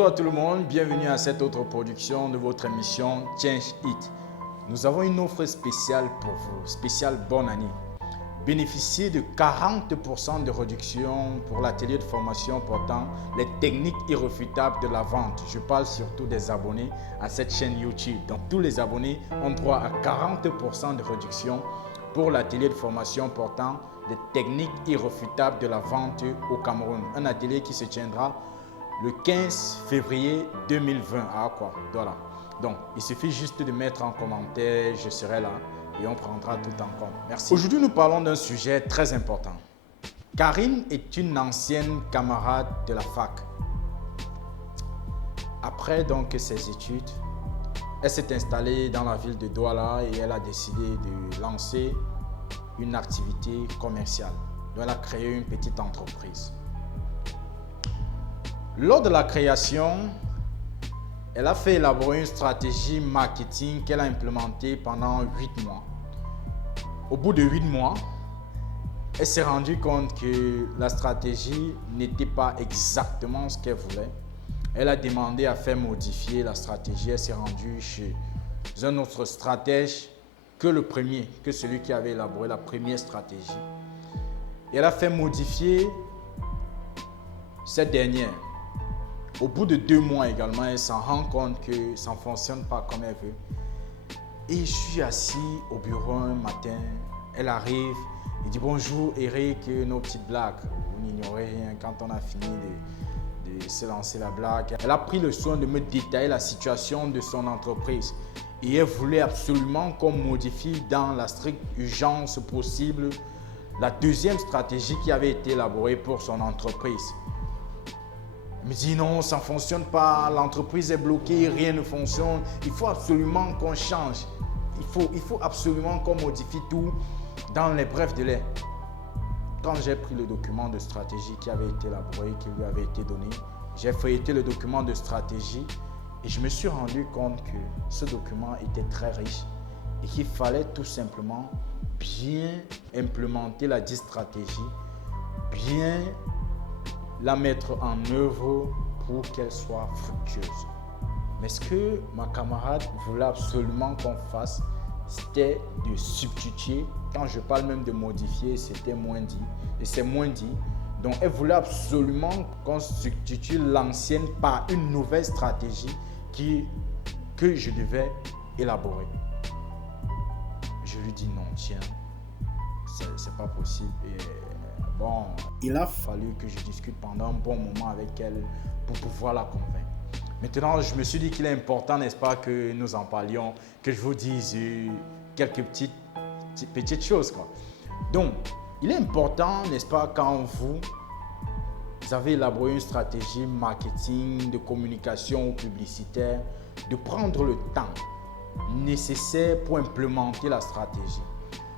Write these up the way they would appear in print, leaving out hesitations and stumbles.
Bonjour à tout le monde, bienvenue à cette autre production de votre émission Change It. Nous avons une offre spéciale pour vous, spéciale bonne année. Bénéficiez de 40% de réduction pour l'atelier de formation portant les techniques irréfutables de la vente. Je parle surtout des abonnés à cette chaîne YouTube. Donc tous les abonnés ont droit à 40% de réduction pour l'atelier de formation portant les techniques irréfutables de la vente au Cameroun. Un atelier qui se tiendra le 15 février 2020 à Akwa. Voilà. Donc, il suffit juste de mettre en commentaire, je serai là et on prendra tout en compte. Merci. Aujourd'hui, nous parlons d'un sujet très important. Karine est une ancienne camarade de la fac. Après donc ses études, elle s'est installée dans la ville de Douala et elle a décidé de lancer une activité commerciale. Donc, elle a créé une petite entreprise. Lors de la création, elle a fait élaborer une stratégie marketing qu'elle a implémentée pendant 8 mois. Au bout de 8 mois, elle s'est rendue compte que la stratégie n'était pas exactement ce qu'elle voulait. Elle a demandé à faire modifier la stratégie. Elle s'est rendue chez un autre stratège que celui qui avait élaboré la première stratégie. Et elle a fait modifier cette dernière. Au bout de 2 mois également, elle s'en rend compte que ça ne fonctionne pas comme elle veut. Et je suis assis au bureau un matin, elle arrive, elle dit bonjour Eric, nos petites blagues. Vous n'ignorez rien quand on a fini de se lancer la blague. Elle a pris le soin de me détailler la situation de son entreprise. Et elle voulait absolument qu'on modifie dans la stricte urgence possible la deuxième stratégie qui avait été élaborée pour son entreprise. Elle me dit non, ça ne fonctionne pas, l'entreprise est bloquée, rien ne fonctionne, il faut absolument qu'on change, il faut absolument qu'on modifie tout dans les brefs délais. Quand j'ai pris le document de stratégie qui avait été élaboré, qui lui avait été donné, j'ai feuilleté le document de stratégie et je me suis rendu compte que ce document était très riche et qu'il fallait tout simplement bien implémenter la dite stratégie, bien la mettre en œuvre pour qu'elle soit fructueuse. Mais ce que ma camarade voulait absolument qu'on fasse, c'était de substituer. Quand je parle même de modifier, c'était moins dit. Et c'est moins dit. Donc, elle voulait absolument qu'on substitue l'ancienne par une nouvelle stratégie que je devais élaborer. Je lui dis non, tiens, c'est pas possible. Et bon, il a fallu que je discute pendant un bon moment avec elle pour pouvoir la convaincre. Maintenant, je me suis dit qu'il est important, n'est-ce pas, que nous en parlions, que je vous dise quelques petites choses, quoi. Donc, il est important, n'est-ce pas, quand vous avez élaboré une stratégie marketing, de communication ou publicitaire, de prendre le temps nécessaire pour implémenter la stratégie.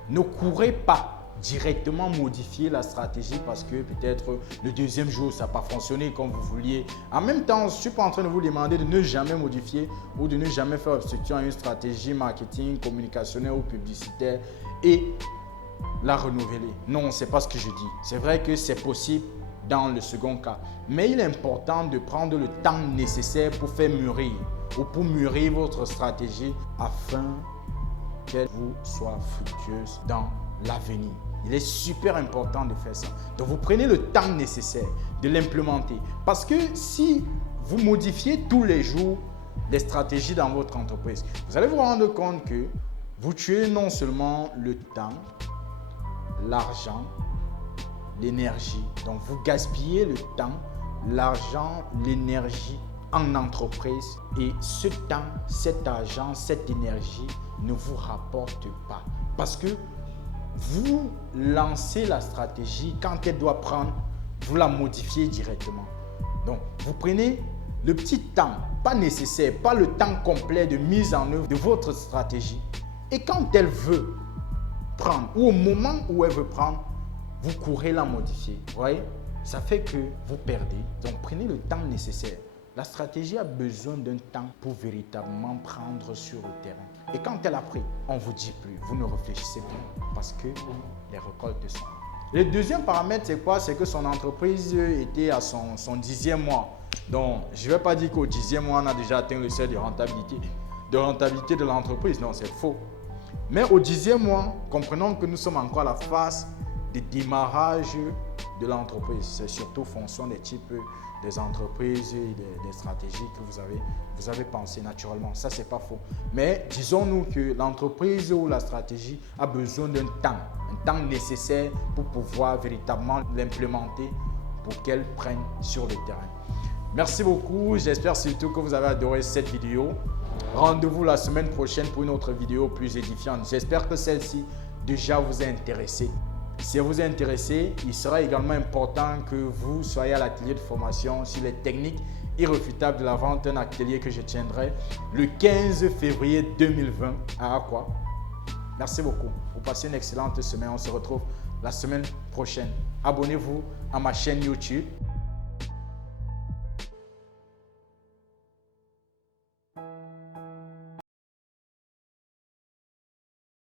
Ne courez pas directement modifier la stratégie parce que peut-être le deuxième jour ça n'a pas fonctionné comme vous vouliez. En même temps, je ne suis pas en train de vous demander de ne jamais modifier ou de ne jamais faire obstruction à une stratégie marketing, communicationnelle ou publicitaire et la renouveler. Non, ce n'est pas ce que je dis. C'est vrai que c'est possible dans le second cas, mais il est important de prendre le temps nécessaire pour faire mûrir ou pour mûrir votre stratégie afin qu'elle vous soit fructueuse dans l'avenir. Il est super important de faire ça. Donc, vous prenez le temps nécessaire de l'implémenter. Parce que si vous modifiez tous les jours les stratégies dans votre entreprise, vous allez vous rendre compte que vous tuez non seulement le temps, l'argent, l'énergie. Donc, vous gaspillez le temps, l'argent, l'énergie en entreprise. Et ce temps, cet argent, cette énergie ne vous rapporte pas. Parce que vous lancez la stratégie, quand elle doit prendre, vous la modifiez directement. Donc, vous prenez le petit temps, pas nécessaire, pas le temps complet de mise en œuvre de votre stratégie. Et quand elle veut prendre, ou au moment où elle veut prendre, vous courez la modifier. Vous voyez? Ça fait que vous perdez. Donc, prenez le temps nécessaire. La stratégie a besoin d'un temps pour véritablement prendre sur le terrain. Et quand elle a pris, on ne vous dit plus, vous ne réfléchissez plus parce que les récoltes sont là. Le deuxième paramètre, c'est quoi? C'est que son entreprise était à son 10e mois. Donc, je ne vais pas dire qu'au 10e mois, on a déjà atteint le seuil de rentabilité de l'entreprise. Non, c'est faux. Mais au 10e mois, comprenons que nous sommes encore à la phase de démarrage de l'entreprise. C'est surtout fonction des types des entreprises et des stratégies que vous avez pensé naturellement. Ça, c'est pas faux. Mais disons-nous que l'entreprise ou la stratégie a besoin d'un temps nécessaire pour pouvoir véritablement l'implémenter pour qu'elle prenne sur le terrain. Merci beaucoup. J'espère surtout que vous avez adoré cette vidéo. Rendez-vous la semaine prochaine pour une autre vidéo plus édifiante. J'espère que celle-ci déjà vous a intéressé. Si elle vous a intéressé, il sera également important que vous soyez à l'atelier de formation sur les techniques irréfutables de la vente, un atelier que je tiendrai le 15 février 2020 à Aqua. Merci beaucoup. Vous passez une excellente semaine. On se retrouve la semaine prochaine. Abonnez-vous à ma chaîne YouTube.